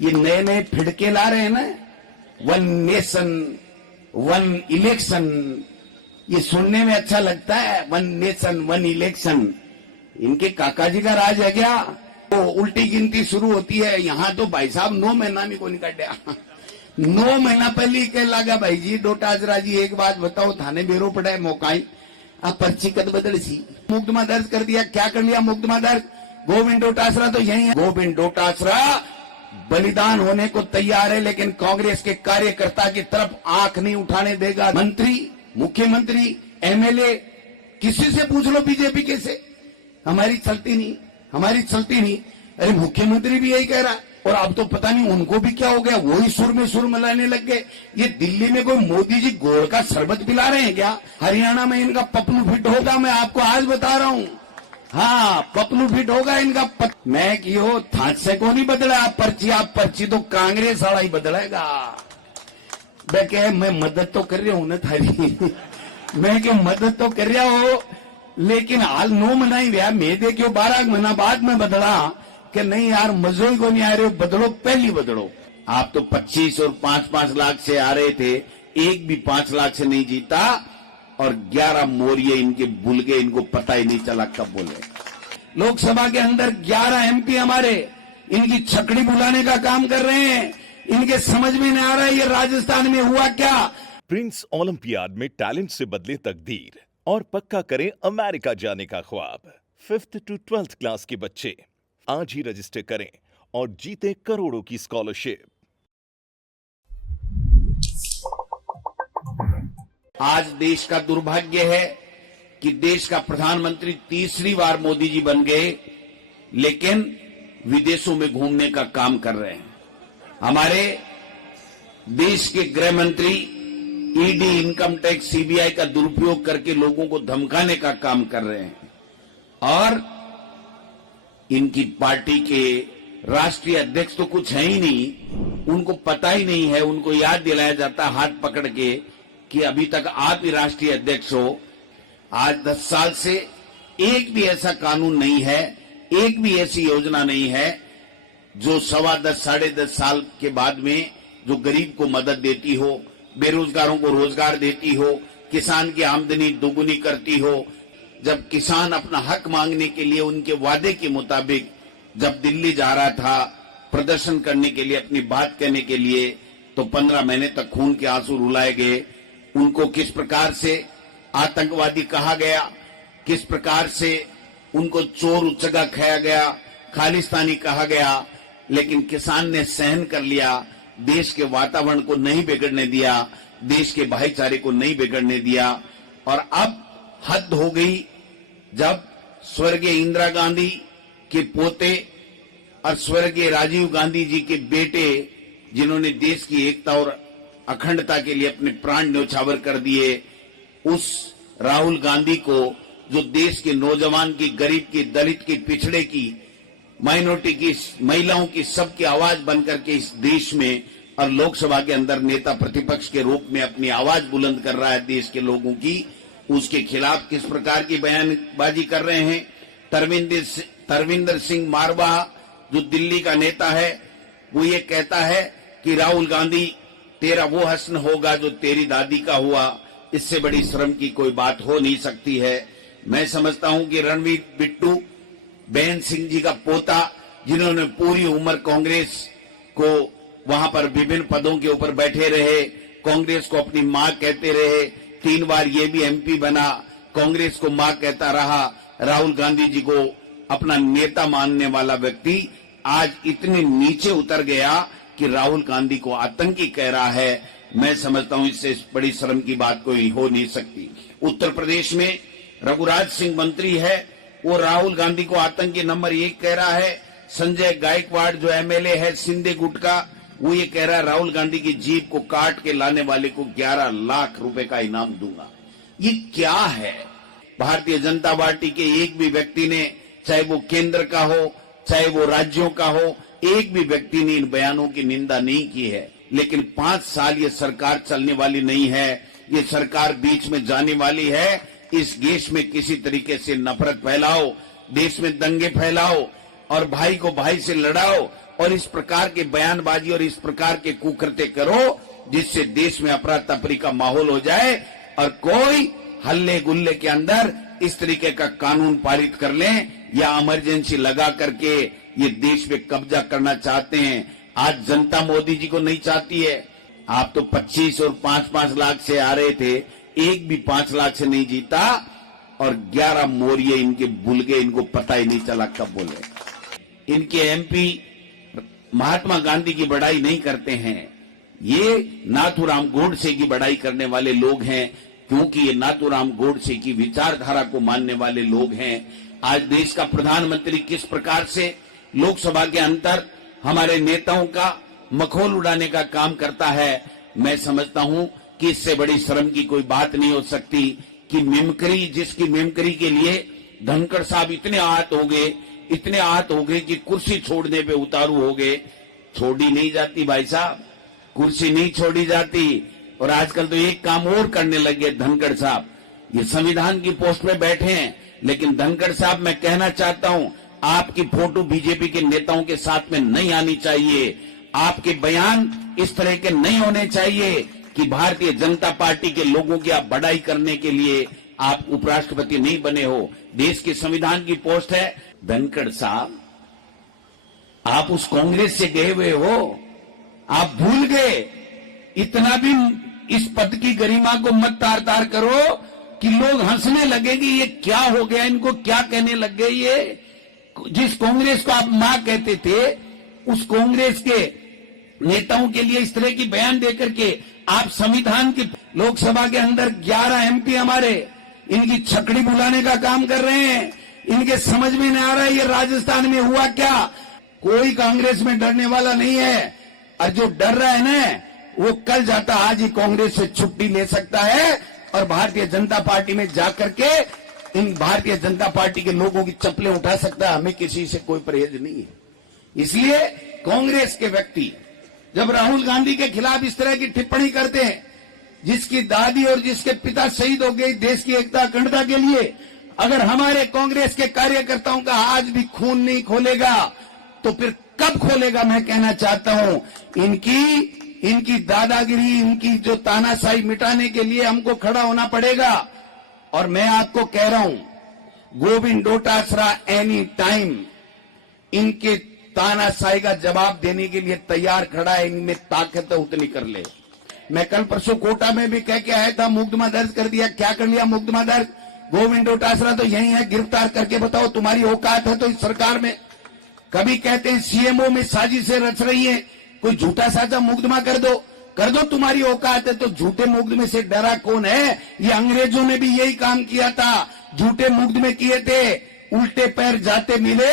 ये नए नए फिड़के ला रहे हैं ना, वन नेशन वन इलेक्शन, ये सुनने में अच्छा लगता है, वन नेशन वन इलेक्शन। इनके काका जी का राज है क्या? तो उल्टी गिनती शुरू होती है। यहाँ तो भाई साहब 9 महीना भी को निकल गया 9 महीना पहले ही कह लगा भाई जी डोटासरा जी एक बात बताओ, थाने बेरो पड़ा है मौकाई आप पर्ची कद बदल सी मुकदमा दर्ज कर दिया। क्या कर लिया मुकदमा दर्ज? गोविंद डोटासरा तो यही है। गोविंद डोटासरा बलिदान होने को तैयार है, लेकिन कांग्रेस के कार्यकर्ता की तरफ आंख नहीं उठाने देगा। मंत्री, मुख्यमंत्री, एमएलए, किसी से पूछ लो बीजेपी कैसे, हमारी चलती नहीं, हमारी चलती नहीं। अरे मुख्यमंत्री भी यही कह रहा है। और अब तो पता नहीं उनको भी क्या हो गया, वही सुर में सुर मिलाने लग गए। ये दिल्ली में कोई मोदी जी गोड़ का शरबत पिला रहे हैं क्या? हरियाणा में इनका पपलू फिट होगा, मैं आपको आज बता रहा हूं। हाँ, पपलू फिट होगा इनका। मैं क्यों थाट से को नहीं बदला आप पर्ची तो कांग्रेस वाला ही बदलेगा। मैं मदद तो कर रहा हूं ना थारी मैं क्या मदद तो कर रहा हूं, लेकिन हाल 9 महीना ही रहा। मैं देखियो 12 महीना बाद में बदला कि नहीं यार मजो ही को नहीं आ रहे हो, बदलो पहली बदलो। आप तो 25 और 5-5 लाख से आ रहे थे, एक भी 5 लाख से नहीं जीता। और 11 मोरिये इनके भूल गए, इनको पता ही नहीं चला कब बोले। लोकसभा के अंदर 11 एमपी हमारे इनकी छकड़ी बुलाने का काम कर रहे हैं। इनके समझ में नहीं आ रहा है ये राजस्थान में हुआ क्या। प्रिंस ओलंपियाड में टैलेंट से बदले तकदीर और पक्का करें अमेरिका जाने का ख्वाब। 5th to 12th क्लास के बच्चे आज ही रजिस्टर करें और जीते करोड़ों की स्कॉलरशिप। आज देश का दुर्भाग्य है कि देश का प्रधानमंत्री तीसरी बार मोदी जी बन गए, लेकिन विदेशों में घूमने का काम कर रहे हैं। हमारे देश के गृह मंत्री ईडी, इनकम टैक्स, सीबीआई का दुरुपयोग करके लोगों को धमकाने का काम कर रहे हैं। और इनकी पार्टी के राष्ट्रीय अध्यक्ष तो कुछ है ही नहीं, उनको पता ही नहीं है। उनको याद दिलाया जाता हाथ पकड़ के कि अभी तक आप ही राष्ट्रीय अध्यक्ष हो। आज 10 साल से एक भी ऐसा कानून नहीं है, एक भी ऐसी योजना नहीं है जो 10.25 साढ़े 10 साल के बाद में जो गरीब को मदद देती हो, बेरोजगारों को रोजगार देती हो, किसान की आमदनी दोगुनी करती हो। जब किसान अपना हक मांगने के लिए उनके वादे के मुताबिक जब दिल्ली जा रहा था प्रदर्शन करने के लिए, अपनी बात कहने के लिए, तो 15 महीने तक खून के आंसू रुलाए गए। उनको किस प्रकार से आतंकवादी कहा गया, किस प्रकार से उनको चोर उचगा खाया गया, खालिस्तानी कहा गया, लेकिन किसान ने सहन कर लिया। देश के वातावरण को नहीं बिगड़ने दिया, देश के भाईचारे को नहीं बिगड़ने दिया। और अब हद हो गई जब स्वर्गीय इंदिरा गांधी के पोते और स्वर्गीय राजीव गांधी जी के बेटे, जिन्होंने देश की एकता और अखंडता के लिए अपने प्राण न्यौछावर कर दिए, उस राहुल गांधी को, जो देश के नौजवान की, गरीब की, दलित की, पिछड़े की, माइनॉरिटी की, महिलाओं की, सबकी आवाज बनकर के इस देश में और लोकसभा के अंदर नेता प्रतिपक्ष के रूप में अपनी आवाज बुलंद कर रहा है देश के लोगों की, उसके खिलाफ किस प्रकार की बयानबाजी कर रहे हैं। तरविंदर सिंह मारवा जो दिल्ली का नेता है, वो ये कहता है कि राहुल गांधी तेरा वो हस्न होगा जो तेरी दादी का हुआ। इससे बड़ी शर्म की कोई बात हो नहीं सकती है। मैं समझता हूं कि रणवीर बिट्टू, बेन सिंह जी का पोता, जिन्होंने पूरी उम्र कांग्रेस को वहां पर विभिन्न पदों के ऊपर बैठे रहे, कांग्रेस को अपनी मां कहते रहे, 3 बार ये भी एमपी बना, कांग्रेस को मां कहता रहा, राहुल गांधी जी को अपना नेता मानने वाला व्यक्ति आज इतने नीचे उतर गया कि राहुल गांधी को आतंकी कह रहा है। मैं समझता हूं इससे बड़ी शर्म की बात कोई हो नहीं सकती। उत्तर प्रदेश में रघुराज सिंह मंत्री है, वो राहुल गांधी को आतंकी नंबर 1 कह रहा है। संजय गायकवाड़ जो एमएलए है सिंधे गुट का, वो ये कह रहा है राहुल गांधी की जीप को काट के लाने वाले को 11 लाख रुपए का इनाम दूंगा। ये क्या है? भारतीय जनता पार्टी के एक भी व्यक्ति ने, चाहे वो केंद्र का हो चाहे वो राज्यों का हो, एक भी व्यक्ति ने इन बयानों की निंदा नहीं की है। लेकिन 5 साल ये सरकार चलने वाली नहीं है, ये सरकार बीच में जाने वाली है। इस देश में किसी तरीके से नफरत फैलाओ, देश में दंगे फैलाओ और भाई को भाई से लड़ाओ, और इस प्रकार के बयानबाजी और इस प्रकार के कुकृत्य करो जिससे देश में अफरा तफरी का माहौल हो जाए और कोई हल्ले गुल्ले के अंदर इस तरीके का कानून पारित कर लें या इमरजेंसी लगा करके ये देश पे कब्जा करना चाहते हैं। आज जनता मोदी जी को नहीं चाहती है। आप तो 25 और 5-5 लाख से आ रहे थे, एक भी 5 लाख से नहीं जीता और 11 मोरिये इनके भूल गए, इनको पता ही नहीं चला कब बोले। इनके एमपी महात्मा गांधी की बड़ाई नहीं करते हैं, ये नाथूराम गोडसे की बड़ाई करने वाले लोग हैं, क्योंकि ये नाथूराम गोडसे की विचारधारा को मानने वाले लोग हैं। आज देश का प्रधानमंत्री किस प्रकार से लोकसभा के अंदर हमारे नेताओं का मखौल उड़ाने का काम करता है, मैं समझता हूं कि इससे बड़ी शर्म की कोई बात नहीं हो सकती कि मिमिक्री, जिसकी मिमिक्री के लिए धनखड़ साहब इतने आहत हो गए कि कुर्सी छोड़ने पे उतारू हो गए। छोड़ी नहीं जाती भाई साहब, कुर्सी नहीं छोड़ी जाती। और आजकल तो एक काम और करने लगे धनखड़ साहब, ये संविधान की पोस्ट पे बैठे हैं, लेकिन धनखड़ साहब मैं कहना चाहता हूं आपकी फोटो बीजेपी के नेताओं के साथ में नहीं आनी चाहिए। आपके बयान इस तरह के नहीं होने चाहिए कि भारतीय जनता पार्टी के लोगों की आप बड़ाई करने के लिए आप उपराष्ट्रपति नहीं बने हो। देश के संविधान की पोस्ट है। धनखड़ साहब, आप उस कांग्रेस से गए हुए हो, आप भूल गए। इतना भी इस पद की गरिमा को मत तार तार करो कि लोग हंसने लगे कि ये क्या हो गया, इनको क्या कहने लग गए। ये जिस कांग्रेस को आप मां कहते थे, उस कांग्रेस के नेताओं के लिए इस तरह की बयान देकर के आप संविधान की लोकसभा के अंदर 11 एमपी हमारे इनकी छकड़ी बुलाने का काम कर रहे हैं। इनके समझ में नहीं आ रहा है ये राजस्थान में हुआ क्या। कोई कांग्रेस में डरने वाला नहीं है, और जो डर रहा है ना वो कल जाता आज ही कांग्रेस से छुट्टी ले सकता है और भारतीय जनता पार्टी में जाकर के इन भारतीय जनता पार्टी के लोगों की चप्पलें उठा सकता है। हमें किसी से कोई परहेज नहीं है। इसलिए कांग्रेस के व्यक्ति जब राहुल गांधी के खिलाफ इस तरह की टिप्पणी करते हैं, जिसकी दादी और जिसके पिता शहीद हो गए देश की एकता अखंडता के लिए, अगर हमारे कांग्रेस के कार्यकर्ताओं का आज भी खून नहीं खोलेगा तो फिर कब खोलेगा। मैं कहना चाहता हूं इनकी दादागिरी, इनकी जो तानाशाही मिटाने के लिए हमको खड़ा होना पड़ेगा। और मैं आपको कह रहा हूं, गोविंद डोटासरा एनी टाइम इनके तानाशाही का जवाब देने के लिए तैयार खड़ा है। इनमें ताकत है, उतनी कर ले। मैं कल परसों कोटा में भी कह के आया था, मुकदमा दर्ज कर दिया। क्या कर लिया मुकदमा दर्ज? गोविंद डोटासरा तो यही है, गिरफ्तार करके बताओ तुम्हारी औकात है तो इस सरकार में। कभी कहते हैं सीएमओ में साजिशें रच रही है, कोई झूठा साजा मुकदमा कर दो तुम्हारी औकात है तो। झूठे मुकदमे से डरा कौन है? ये अंग्रेजों ने भी यही काम किया था, झूठे मुकदमे किए थे, उल्टे पैर जाते मिले।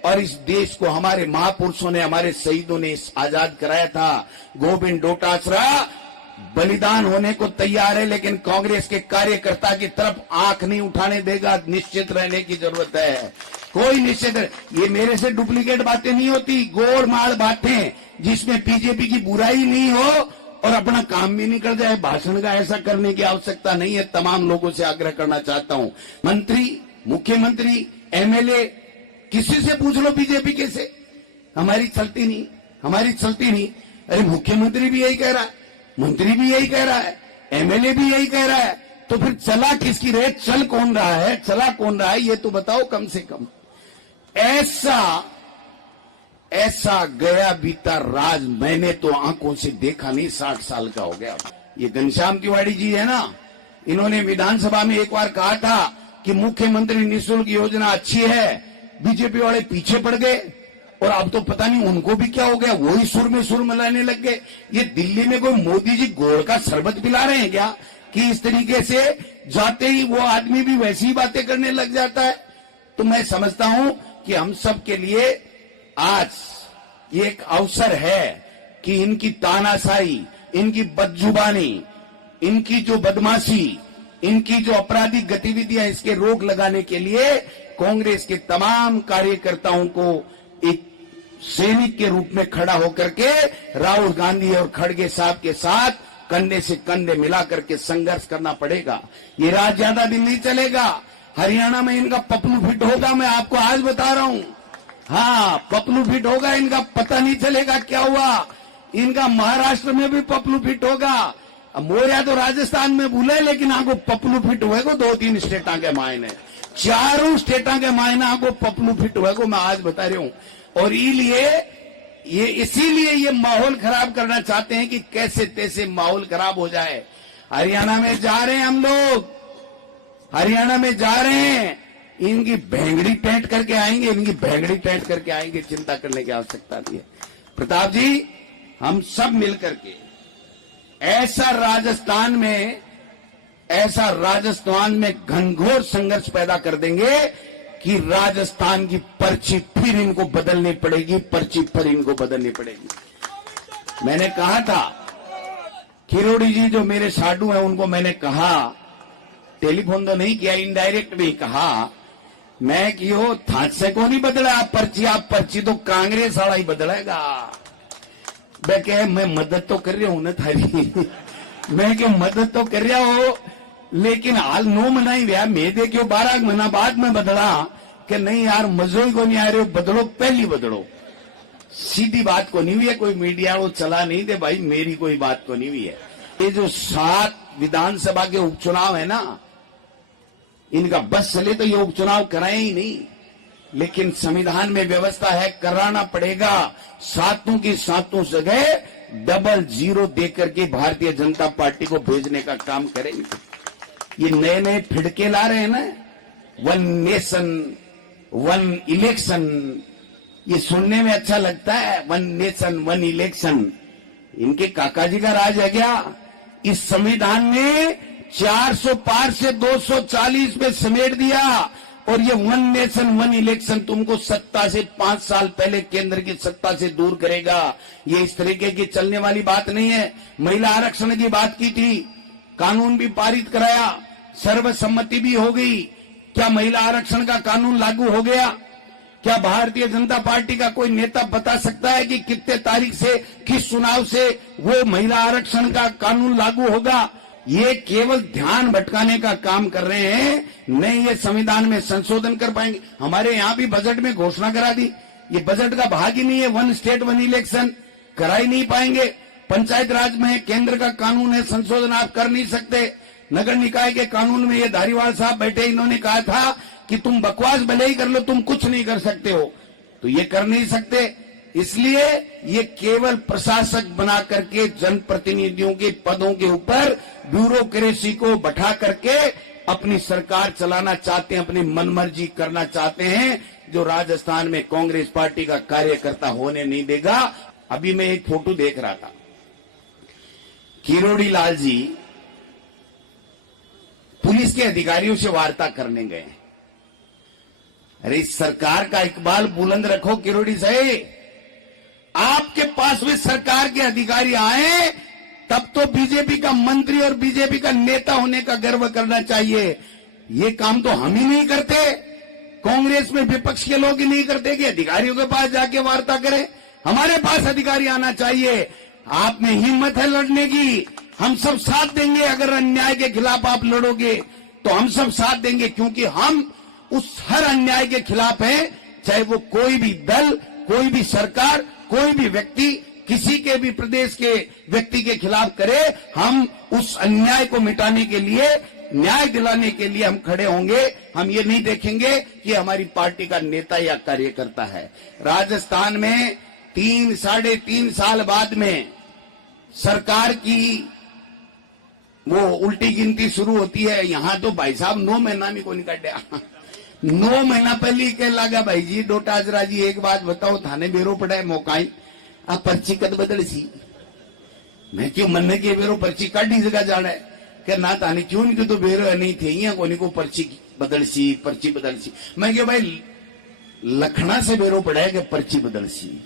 और इस देश को हमारे महापुरुषों ने, हमारे शहीदों ने आजाद कराया था। गोविंद डोटासरा बलिदान होने को तैयार है, लेकिन कांग्रेस के कार्यकर्ता की तरफ आंख नहीं उठाने देगा। निश्चित रहने की जरूरत है, कोई निश्चित। ये मेरे से डुप्लीकेट बातें नहीं होती, गोलमाल बातें जिसमें बीजेपी की बुराई नहीं हो और अपना काम भी नहीं कर जाए। भाषण का ऐसा करने की आवश्यकता नहीं है। तमाम लोगों से आग्रह करना चाहता हूं, मंत्री, मुख्यमंत्री, एमएलए, किसी से पूछ लो बीजेपी के से, हमारी चलती नहीं। अरे मुख्यमंत्री भी यही कह रहा है, मंत्री भी यही कह रहा है, एमएलए भी यही कह रहा है, तो फिर चला किसकी रहे? चल कौन रहा है, चला कौन रहा है, ये तो बताओ कम से कम। ऐसा गया बीता राज मैंने तो आंखों से देखा नहीं। 60 साल का हो गया। ये घनश्याम तिवारी जी है ना, इन्होंने विधानसभा में एक बार कहा था कि मुख्यमंत्री निःशुल्क योजना अच्छी है, बीजेपी वाले पीछे पड़ गए और अब तो पता नहीं उनको भी क्या हो गया, वही सुर में सुर मिलाने लग गए। ये दिल्ली में कोई मोदी जी गोड़ का शरबत पिला रहे हैं क्या कि इस तरीके से जाते ही वो आदमी भी वैसी ही बातें करने लग जाता है। तो मैं समझता हूं कि हम सब के लिए आज ये एक अवसर है कि इनकी तानाशाही, इनकी बदजुबानी, इनकी जो बदमाशी, इनकी जो आपराधिक गतिविधियां, इसके रोक लगाने के लिए कांग्रेस के तमाम कार्यकर्ताओं को एक सैनिक के रूप में खड़ा होकर के राहुल गांधी और खड़गे साहब के साथ कंधे से कंधे मिला करके संघर्ष करना पड़ेगा। ये राज ज्यादा दिन नहीं चलेगा। हरियाणा में इनका पपलू फिट होगा, मैं आपको आज बता रहा हूं। हाँ, पपलू फिट होगा, इनका पता नहीं चलेगा क्या हुआ। इनका महाराष्ट्र में भी पपलू फिट होगा। मोरिया तो राजस्थान में भूले, लेकिन आपको पपलू फिट हुएगा 2-3 स्टेटा के मायने, 4 स्टेटा के मायने आपको पपलू फिट हुएगा, मैं आज बता रही हूं। और इसीलिए ये माहौल खराब करना चाहते हैं कि कैसे तैसे माहौल खराब हो जाए। हरियाणा में जा रहे हैं हम लोग, हरियाणा में जा रहे हैं, इनकी भेंगड़ी टेंट करके आएंगे, इनकी भेंगड़ी टेंट करके आएंगे, चिंता करने की आवश्यकता नहीं है। प्रताप जी, हम सब मिलकर के ऐसा राजस्थान में घनघोर संघर्ष पैदा कर देंगे कि राजस्थान की पर्ची फिर इनको बदलनी पड़ेगी, पर्ची फिर इनको बदलनी पड़ेगी। मैंने कहा था, किरोड़ी जी जो मेरे साडू हैं उनको मैंने कहा, टेलीफोन तो नहीं किया, इनडायरेक्ट भी कहा मैं कि हो थाट से को नहीं बदला आप पर्ची तो कांग्रेस वाला ही बदलेगा। मैं कह मैं मदद तो कर रहा हूं ना थारी मैं क्या मदद तो कर रहा हो, लेकिन हाल 9 महीना ही हुआ, मैं देखियो 12 महीना बाद में बदला कि नहीं यार मजो ही को नहीं आ रहे हो, बदलो पहली बदलो। सीधी बात को नहीं हुई है, कोई मीडिया वो चला नहीं दे भाई, मेरी कोई बात को नहीं हुई है। ये जो 7 विधानसभा के उपचुनाव है ना, इनका बस चले तो ये उपचुनाव कराए ही नहीं, लेकिन संविधान में व्यवस्था है कराना पड़ेगा। 7 की 7 जगह 00 देकर के भारतीय जनता पार्टी को भेजने का काम करेंगे। ये नए नए फिड़के ला रहे हैं ना, 1 नेशन 1 इलेक्शन, ये सुनने में अच्छा लगता है, 1 नेशन 1 इलेक्शन। इनके काका जी का राज है क्या? इस संविधान ने 400 पार से 240 में समेट दिया, और ये 1 नेशन 1 इलेक्शन तुमको सत्ता से 5 साल पहले केंद्र की सत्ता से दूर करेगा। ये इस तरीके की चलने वाली बात नहीं है। महिला आरक्षण की बात की थी, कानून भी पारित कराया, सर्वसम्मति भी हो गई। क्या महिला आरक्षण का कानून लागू हो गया? क्या भारतीय जनता पार्टी का कोई नेता बता सकता है कि कितने तारीख से, किस चुनाव से वो महिला आरक्षण का कानून लागू होगा? ये केवल ध्यान भटकाने का काम कर रहे हैं, नहीं ये संविधान में संशोधन कर पाएंगे। हमारे यहां भी बजट में घोषणा करा दी, ये बजट का भाग ही नहीं है, 1 स्टेट 1 इलेक्शन करा ही नहीं पाएंगे। पंचायत राज में केंद्र का कानून है, संशोधन आप कर नहीं सकते। नगर निकाय के कानून में ये धारीवाल साहब बैठे, इन्होंने कहा था कि तुम बकवास भले ही कर लो, तुम कुछ नहीं कर सकते हो, तो ये कर नहीं सकते। इसलिए ये केवल प्रशासक बना करके जनप्रतिनिधियों के पदों के ऊपर ब्यूरोक्रेसी को बैठा करके अपनी सरकार चलाना चाहते हैं, अपनी मनमर्जी करना चाहते हैं, जो राजस्थान में कांग्रेस पार्टी का कार्यकर्ता होने नहीं देगा। अभी मैं एक फोटो देख रहा था, किरोड़ी लाल जी पुलिस के अधिकारियों से वार्ता करने गए। अरे सरकार का इकबाल बुलंद रखो किरोड़ी साहब, आपके पास भी सरकार के अधिकारी आए तब तो बीजेपी का मंत्री और बीजेपी का नेता होने का गर्व करना चाहिए। ये काम तो हम ही नहीं करते, कांग्रेस में विपक्ष के लोग ही नहीं करते कि अधिकारियों के पास जाके वार्ता करें। हमारे पास अधिकारी आना चाहिए। आप में हिम्मत है लड़ने की, हम सब साथ देंगे। अगर अन्याय के खिलाफ आप लड़ोगे तो हम सब साथ देंगे, क्योंकि हम उस हर अन्याय के खिलाफ हैं, चाहे वो कोई भी दल, कोई भी सरकार, कोई भी व्यक्ति किसी के भी प्रदेश के व्यक्ति के खिलाफ करे, हम उस अन्याय को मिटाने के लिए, न्याय दिलाने के लिए हम खड़े होंगे। हम ये नहीं देखेंगे कि हमारी पार्टी का नेता या कार्यकर्ता है। राजस्थान में 3-3.5 साल बाद में सरकार की वो उल्टी गिनती शुरू होती है। यहां तो भाई साहब 9 महीना में को नहीं काटा 9 महीना पहले ही कह लगा भाई जी डोटाजरा जी एक बात बताओ, थाने बेरो पड़ा है मौकाई आ पर्ची कद बदल सी। मैं क्यों मन के बेरो पर्ची काटी जगह जाना है कि ना थाने क्यों नहीं तो बेरो नहीं थे यहाँ को पर्ची बदल सी, पर्ची बदल सी। मैं क्यों भाई लखना से बेरो पड़ा है कि पर्ची बदल सी।